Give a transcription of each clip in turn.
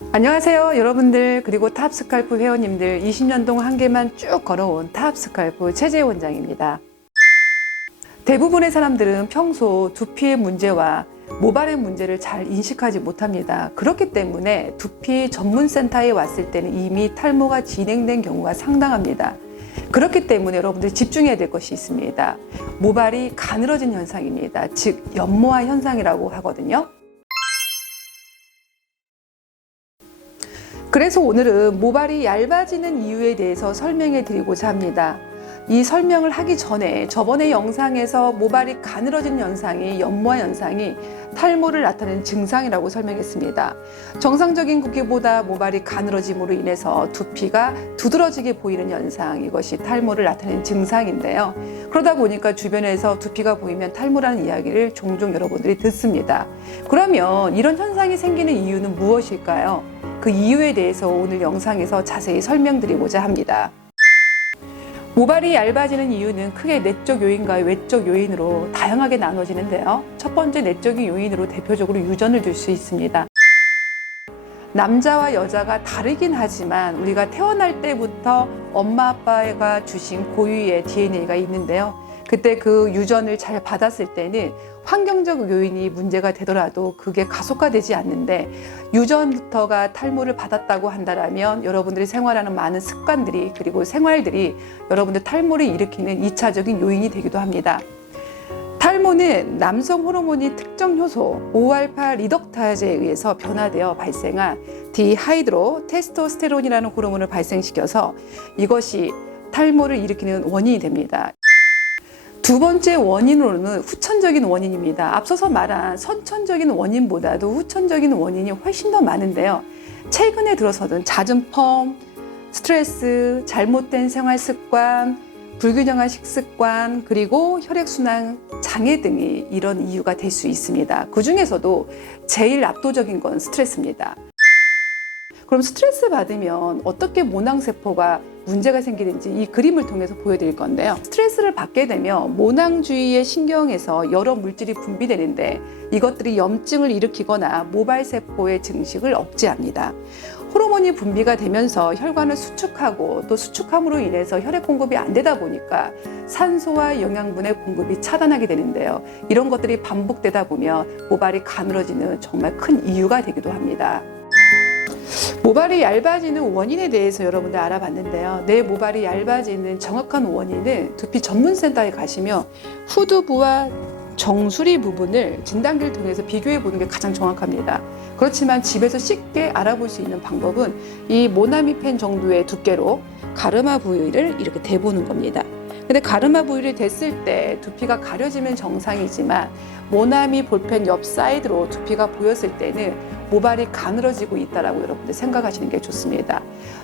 안녕하세요 여러분들, 그리고 탑스칼프 회원님들. 20년 동안 한 개만 쭉 걸어온 탑스칼프 최재희 원장입니다. 대부분의 사람들은 평소 두피의 문제와 모발의 문제를 잘 인식하지 못합니다. 그렇기 때문에 두피 전문센터에 왔을 때는 이미 탈모가 진행된 경우가 상당합니다. 그렇기 때문에 여러분들이 집중해야 될 것이 있습니다. 모발이 가늘어진 현상입니다. 즉 연모화 현상이라고 하거든요. 그래서 오늘은 모발이 얇아지는 이유에 대해서 설명해 드리고자 합니다. 이 설명을 하기 전에 저번에 영상에서 모발이 가늘어진 현상이, 연모화 현상이 탈모를 나타내는 증상이라고 설명했습니다. 정상적인 굵기보다 모발이 가늘어짐으로 인해서 두피가 두드러지게 보이는 현상, 이것이 탈모를 나타내는 증상인데요. 그러다 보니까 주변에서 두피가 보이면 탈모라는 이야기를 종종 여러분들이 듣습니다. 그러면 이런 현상이 생기는 이유는 무엇일까요? 그 이유에 대해서 오늘 영상에서 자세히 설명드리고자 합니다. 모발이 얇아지는 이유는 크게 내적 요인과 외적 요인으로 다양하게 나눠지는데요. 첫 번째 내적인 요인으로 대표적으로 유전을 들 수 있습니다. 남자와 여자가 다르긴 하지만 우리가 태어날 때부터 엄마 아빠가 주신 고유의 DNA가 있는데요. 그때 그 유전을 잘 받았을 때는 환경적 요인이 문제가 되더라도 그게 가속화되지 않는데, 유전부터가 탈모를 받았다고 한다면 여러분들이 생활하는 많은 습관들이, 그리고 생활들이 여러분들 탈모를 일으키는 2차적인 요인이 되기도 합니다. 탈모는 남성 호르몬이 특정 효소 5알파 리덕타제에 의해서 변화되어 발생한 디하이드로 테스토스테론이라는 호르몬을 발생시켜서 이것이 탈모를 일으키는 원인이 됩니다. 두 번째 원인으로는 후천적인 원인입니다. 앞서서 말한 선천적인 원인보다도 후천적인 원인이 훨씬 더 많은데요. 최근에 들어서는 잦은 펌, 스트레스, 잘못된 생활 습관, 불균형한 식습관, 그리고 혈액순환 장애 등이 이런 이유가 될 수 있습니다. 그 중에서도 제일 압도적인 건 스트레스입니다. 그럼 스트레스 받으면 어떻게 모낭세포가 문제가 생기는지 이 그림을 통해서 보여드릴 건데요. 스트레스를 받게 되면 모낭 주위의 신경에서 여러 물질이 분비되는데 이것들이 염증을 일으키거나 모발세포의 증식을 억제합니다. 호르몬이 분비가 되면서 혈관을 수축하고, 또 수축함으로 인해서 혈액 공급이 안 되다 보니까 산소와 영양분의 공급이 차단하게 되는데요. 이런 것들이 반복되다 보면 모발이 가늘어지는 정말 큰 이유가 되기도 합니다. 모발이 얇아지는 원인에 대해서 여러분들 알아봤는데요. 내 모발이 얇아지는 정확한 원인은 두피 전문센터에 가시면 후두부와 정수리 부분을 진단기를 통해서 비교해 보는 게 가장 정확합니다. 그렇지만 집에서 쉽게 알아볼 수 있는 방법은 이 모나미 펜 정도의 두께로 가르마 부위를 이렇게 대보는 겁니다. 근데 가르마 부위를 댔을 때 두피가 가려지면 정상이지만 모나미 볼펜 옆 사이드로 두피가 보였을 때는 모발이 가늘어지고 있다라고 여러분들 생각하시는 게 좋습니다.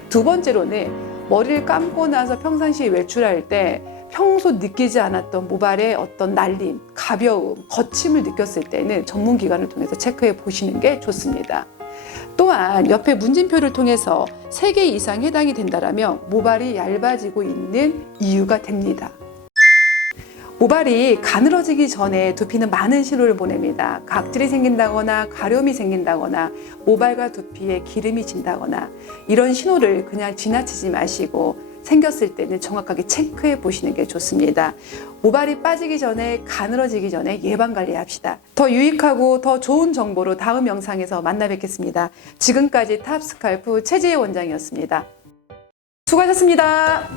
두 번째로는 머리를 감고 나서 평상시에 외출할 때 평소 느끼지 않았던 모발의 어떤 날림, 가벼움, 거침을 느꼈을 때는 전문기관을 통해서 체크해 보시는 게 좋습니다. 또한 옆에 문진표를 통해서 3개 이상 해당이 된다면 모발이 얇아지고 있는 이유가 됩니다. 모발이 가늘어지기 전에 두피는 많은 신호를 보냅니다. 각질이 생긴다거나 가려움이 생긴다거나 모발과 두피에 기름이 진다거나, 이런 신호를 그냥 지나치지 마시고 생겼을 때는 정확하게 체크해 보시는 게 좋습니다. 모발이 빠지기 전에, 가늘어지기 전에 예방관리합시다. 더 유익하고 더 좋은 정보로 다음 영상에서 만나 뵙겠습니다. 지금까지 탑스칼프 최재희 원장이었습니다. 수고하셨습니다.